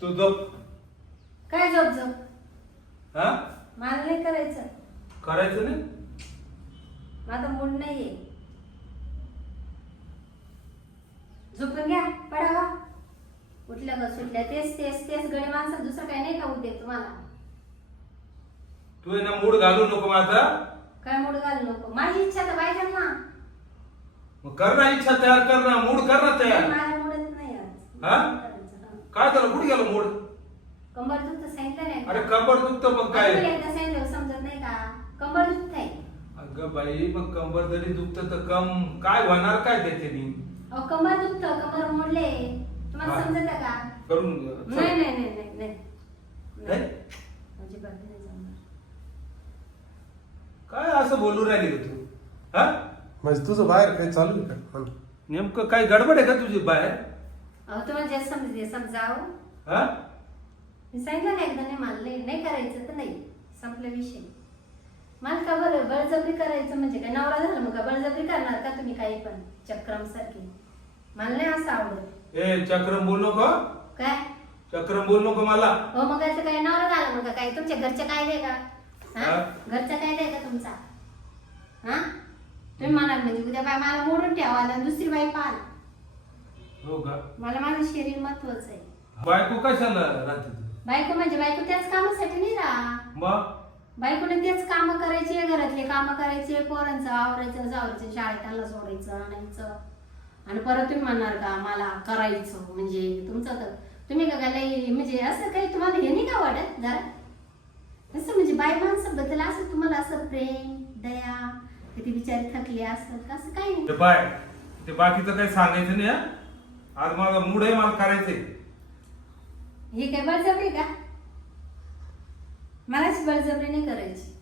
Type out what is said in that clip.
तू झोप. काय झोप झोप हा मला नाही करायचं. करायचं नाही. माझा मूड नाहीये. झोपून घ्या पडावा. उठल्या का सुटल्या तेच तेच तेच गडी माणसं दुसरं काही नाही खाऊ दे तुम्हाला. तू आहे ना मूड घालू नको माझा. काय मूड घालू नको. माझी इच्छा तर पाहिजे ना. मग कर ना इच्छा तयार कर ना मूड कर ना तयार. मला मूडच नाही आज. हा काय झालं कुठे गेलं मूड. कंबर दुखत सांगितलं नाही. अरे कंबर दुखतं मग काय. एकदा सांगितलं समजत नाही का. कंबर दुखत आहे. अगं बाई मग कंबर जरी दुखतं तर कम काय होणार काय त्याच्यानी. अहो कंबर दुखतं कंबर मोडले. तुम्हाला समजत का. करून नाही नाही नाही नाही नाही नाही? अजिबात नाही जमणार. काय असं बोलू राहिली का तू. हा म्हणजे तुझं बाहेर काही चालू आहे का? नेमकं काही गडबड आहे का तुझी बाहेर. अहो तुम्हाला जे समजते समजावं. हा मी सांगितलं ना एकदा नाही मला नाही करायचं तर नाही संपला विषय. मला का बरं बळजबरी करायचं म्हणजे काय नवरा झाला मग का बळजबरी करणार का तुम्ही काही पण चक्रम सारखी. मला नाही असं आवडत. ए चक्रम बोल नको. काय चक्रम बोल नको मला. हो मग असं काय नवरा झाला मग काय तुमच्या घरच्या काय दे का. हा घरचा काय दे का तुमचा. हा तुम्ही म्हणाल म्हणजे उद्या बाय मला मोडून ठेवा आणि दुसरी बाई पाल. हो का मला माझं शरीर महत्वाचं आहे. बायको कशाला राहते तू? बायको म्हणजे बायको त्याच कामासाठी नाही राहा. मग बायकोने तेच काम करायचे घरातले काम करायचे पोरांचं आवरायचं जावरायचं शाळेत त्यांना सोडायचं आणायचं आणि परत तुम्ही म्हणणार का मला करायचं म्हणजे तुमचं तर तुम्ही का लई म्हणजे असं काही तुम्हाला हे नाही का वाटत जरा असं म्हणजे बाय माणसाबद्दल असं तुम्हाला असं प्रेम दया किती बिचारी थकली असत असं काही नाही. ते बाय ते बाकीचं काही सांगायचं नाही. हा? आज माझा मूड आहे मला करायचंय. हे काय बळजबरी का. मलाच बळजबरी नाही करायची.